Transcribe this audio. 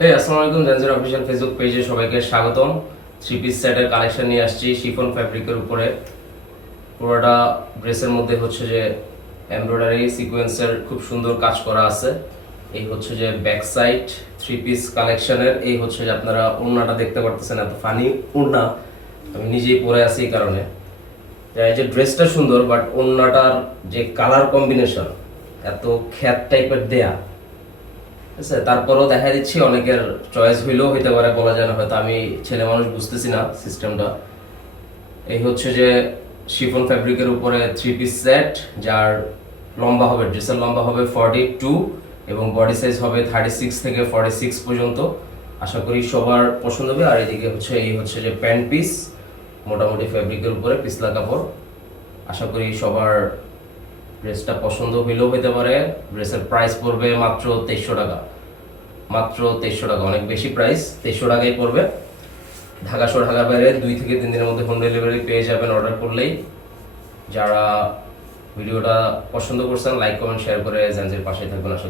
আসসালামু আলাইকুম। জানজির official Facebook পেজে সবাইকে স্বাগতম। থ্রি পিস সেটের কালেকশন নিয়ে আসছি শিফন ফ্যাব্রিকের উপরে। পুরোটা ড্রেসের মধ্যে হচ্ছে যে এমব্রয়ডারি সিকোয়েন্সের খুব সুন্দর কাজ করা আছে। এই হচ্ছে যে ব্যাক সাইড থ্রি পিস কালেকশনের। এই হচ্ছে যে আপনারা ওড়নাটা দেখতে পারতেছেন, এত ফানি ওড়না, আমি নিজেই পরে আছি এই কারণে। এই যে ড্রেসটা সুন্দর, বাট ওড়নাটার যে কালার কম্বিনেশন এত খ্যাত টাইপের দেয়া, ঠিক আছে। তারপরও দেখা দিচ্ছি অনেকের চয়েস হইলেও হইতে পারে, বলা যায় না, হয়তো আমি ছেলে মানুষ বুঝতেছি না সিস্টেমটা। এই হচ্ছে যে শিফন ফ্যাব্রিকের উপরে থ্রি পিস সেট, যার লম্বা হবে, ড্রেসের লম্বা হবে 42 এবং বডি সাইজ হবে 36 থেকে 46 পর্যন্ত। আশা করি সবার পছন্দ হবে। আর এদিকে হচ্ছে এই হচ্ছে যে প্যান্ট পিস, মোটামুটি ফ্যাব্রিকের উপরে পিছলা কাপড়। আশা করি সবার ড্রেসটা পছন্দ হইলেও হইতে পারে। ড্রেসের প্রাইস পড়বে মাত্র 2300 টাকা। মাত্র 2300 টাকা, অনেক বেশি প্রাইস। 2300 টাকাই পড়বে। ঢাকা শহর, ঢাকার বাইরে 2 থেকে 3 দিনের মধ্যে হোম ডেলিভারি পেয়ে যাবেন অর্ডার করলেই। যারা ভিডিওটা পছন্দ করছেন, লাইক কমেন্ট শেয়ার করে জানজির পাশে থাকবেন। আশা